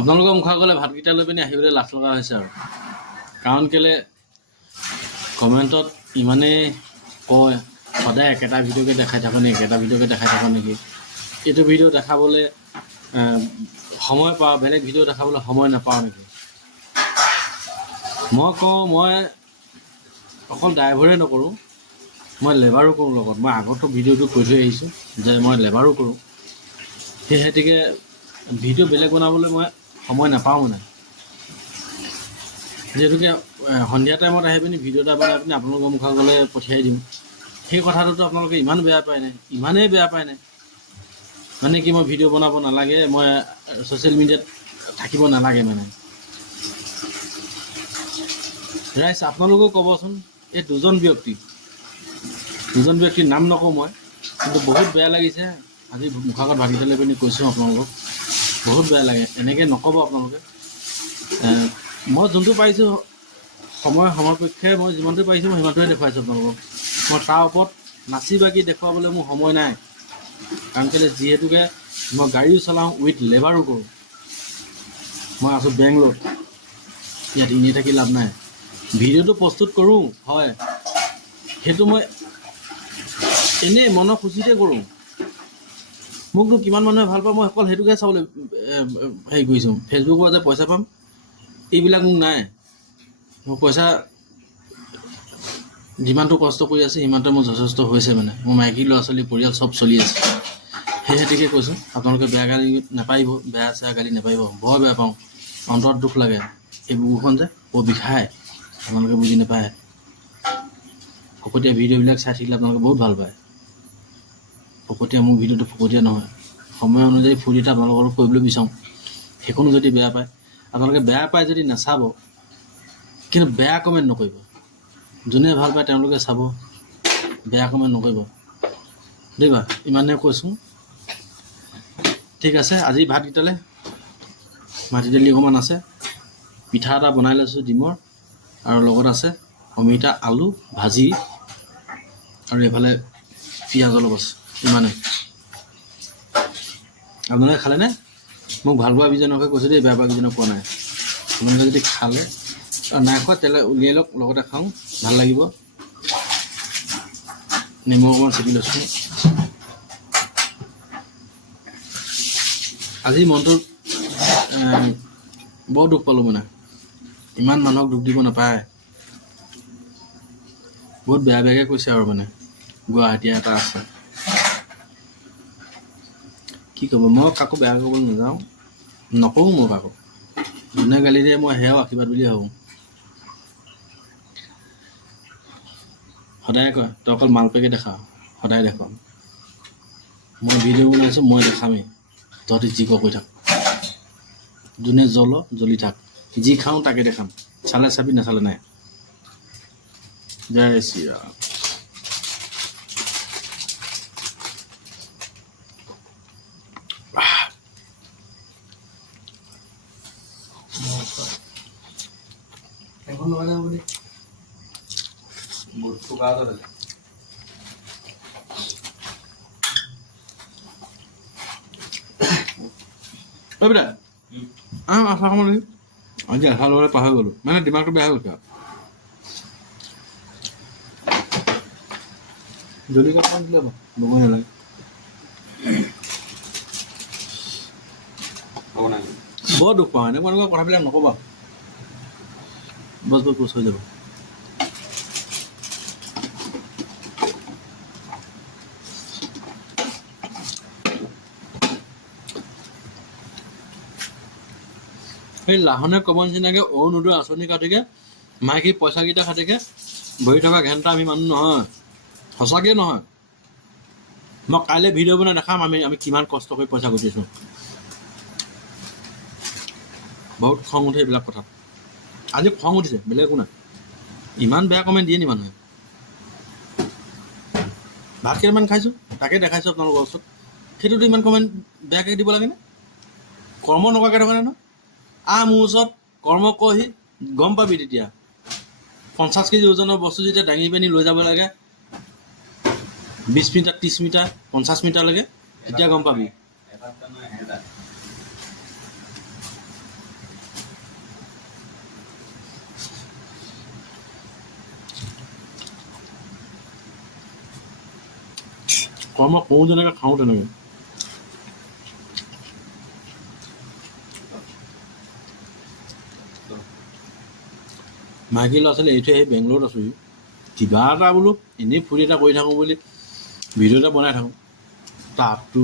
আপোনালোকৰ মুখা গ'লে ভাতকেইটা লৈ পিনি আহিবলৈ লাজ লগা হৈছে আৰু কাৰণ কেলৈ কমেণ্টত ইমানেই কয় সদায় একেটা ভিডিঅ'কে দেখাই থাকোঁ নেকি এইটো ভিডিঅ' দেখাবলৈ সময় পাওঁ বেলেগ ভিডিঅ' দেখাবলৈ সময় নাপাওঁ নেকি মই কওঁ মই অকল ড্ৰাইভাৰে নকৰোঁ মই লেবাৰো কৰোঁ লগত মই আগতো ভিডিঅ'টো কৈ থৈ আহিছোঁ যে মই লেবাৰো কৰোঁ সেই হেতুকে ভিডিঅ' বেলেগ বনাবলৈ মই সময় নাপাওঁ মানে যিহেতুকে সন্ধিয়া টাইমত আহি পিনি ভিডিঅ' এটা বনাই পিনি আপোনালোকৰ মুখত গ'লে পঠিয়াই দিম সেই কথাটোতো আপোনালোকে ইমানেই বেয়া পায় নাই মানে কি মই ভিডিঅ' বনাব নালাগে মই ছ'চিয়েল মিডিয়াত থাকিব নালাগে মানে ৰাইজ আপোনালোকেও ক'বচোন এই দুজন ব্যক্তিৰ নাম নকওঁ মই কিন্তু বহুত বেয়া লাগিছে আজি মুখাগত ভাগি লৈ পিনি কৈছোঁ আপোনালোকক বহুত বেয়া লাগে এনেকৈ নক'ব আপোনালোকে মই যোনটো পাৰিছোঁ সময়পক্ষে মই যিমানটো পাৰিছোঁ মই সিমানটোৱে দেখুৱাইছোঁ আপোনালোকক মই তাৰ ওপৰত নাচি বাগি দেখুৱাবলৈ মোৰ সময় নাই কাৰণ কেলৈ যিহেতুকে মই গাড়ীও চলাওঁ উইথ লেবাৰো কৰোঁ মই আছোঁ বেংগলোৰত ইয়াত এনেই থাকি লাভ নাই ভিডিঅ'টো প্ৰস্তুত কৰোঁ হয় সেইটো মই এনেই মনৰ খুচিতে কৰোঁ মোকতো কিমান মানুহে ভাল পায় মই অকল সেইটোকে চাবলৈ হেৰি কৰিছোঁ ফেচবুকৰ যে পইচা পাম এইবিলাক মোক নাই মোৰ পইচা যিমানটো কষ্ট কৰি আছে সিমানটো মোৰ যথেষ্ট হৈছে মানে মোৰ মাইকী ল'ৰা ছোৱালী পৰিয়াল চব চলি আছে সেই হেতুকে কৈছোঁ আপোনালোকে বেয়া গালি নাপাৰিব বেয়া চেয়া গালি নাপাৰিব বৰ বেয়া পাওঁ অন্তৰত দুখ লাগে এই বুকুখন যে বৰ বিষায় আপোনালোকে বুজি নাপায় ফকতীয়া ভিডিঅ'বিলাক চাই থাকিলে আপোনালোকে বহুত ভাল পায় ফকতীয়া মোৰ ভিডিঅ'টো ফকতীয়া নহয় সময় অনুযায়ী ফুৰ্তি এটা আপোনালোকৰ লগত কৰিবলৈ বিচাৰোঁ সেইকণো যদি বেয়া পায় আপোনালোকে বেয়া পায় যদি নাচাব কিন্তু বেয়া কমেণ্ট নকৰিব যোনে ভাল পায় তেওঁলোকে চাব বেয়া কমেণ্ট নকৰিব দেইবা ইমানে কৈছোঁ ঠিক আছে আজি ভাতকেইটালৈ মাটি দালি অকণমান আছে পিঠা এটা বনাই লৈছোঁ ডিমৰ আৰু লগত আছে অমিতা আলু ভাজি আৰু এইফালে পিঁয়াজ অলপ আছে ইমানে আপোনালোকে খালেনে মোক ভাল পোৱা বিজনকে কৈছোঁ দেই বেয়া পোৱা বিজনক কোৱা নাই আপোনালোকে যদি খালে নাই খোৱা তেলে উলিয়াই লওক লগতে খাওঁ ভাল লাগিব নেমু অকণমান চেপি লৈছোঁ আজি মনটো বৰ দুখ পালোঁ মানে ইমান মানুহক দুখ দিব নাপায় বহুত বেয়া বেয়াকৈ কৈছে আৰু মানে গুৱাহাটীয়া এটা আছে কি ক'ব মই কাকো বেয়া ক'বলৈ নাযাওঁ নকওঁ মই কাকো যোনে গালি দিয়ে মই সেয়াও আশীৰ্বাদ বুলি ভাবোঁ সদায় কয় তই অকল মালপেকে দেখাওঁ সদায় দেখাওঁ মই ভিডিঅ' বনাইছোঁ মই দেখামেই তহঁতি যি কৈ থাক যোনে জ্বলি থাক যি খাওঁ তাকে দেখাম চালে চাবি নাচালে নাই জয় শ্ৰীৰাম বেটা আশা সময় আজি আশা ল'বলৈ পাহৰি গ'লোঁ মানে দিমাগটো বেয়া হৈ গৈছে জলকীয়া অকণমান দিলে বগৈ নালাগে বৰ দুখ পাওঁ এনেকুৱা কথাবিলাক নক'বা বছ হৈ যাব সেই লাহনে ক'ব নিচিনাকৈ অৰুণোদয় আঁচনি কাটিকে মাইকী পইচাকেইটা কাটিকে ভৰি থকা ঘেণ্টা আমি মানুহ নহয় সঁচাকৈ নহয় মই কাইলৈ ভিডিঅ' বনাই দেখাম আমি কিমান কষ্ট কৰি পইচা ঘটিছোঁ বহুত খং উঠে এইবিলাক কথাত আজি খং উঠিছে বেলেগ একো নাই ইমান বেয়া কমেণ্ট দিয়ে নি মানুহে ভাত কেইটামান খাইছোঁ তাকে দেখাইছোঁ আপোনালোকৰ ওচৰত সেইটোতো ইমান কমেণ্ট বেয়াকৈ দিব লাগেনে কৰ্ম নকৰাকৈ থকা নাই ন মোৰ ওচৰত কৰ্ম কহি গম পাবি তেতিয়া 50 কেজি ওজনৰ বস্তু যেতিয়া দাঙি পিনি লৈ যাব লাগে 20 মিটাৰ 30 মিটাৰ 50 মিটাৰলৈকে তেতিয়া গম পাবি কৰ্ম কৰোঁ যেনেকৈ খাওঁ তেনেকৈ। মাইকী ল'ৰা ছোৱালী এৰি থৈ আহি বেংগলোৰত আছোঁহি, কিবা এটা বোলো এনেই ফুৰি এটা কৰি থাকোঁ বুলি ভিডিঅ' এটা বনাই থাকোঁ। তাততো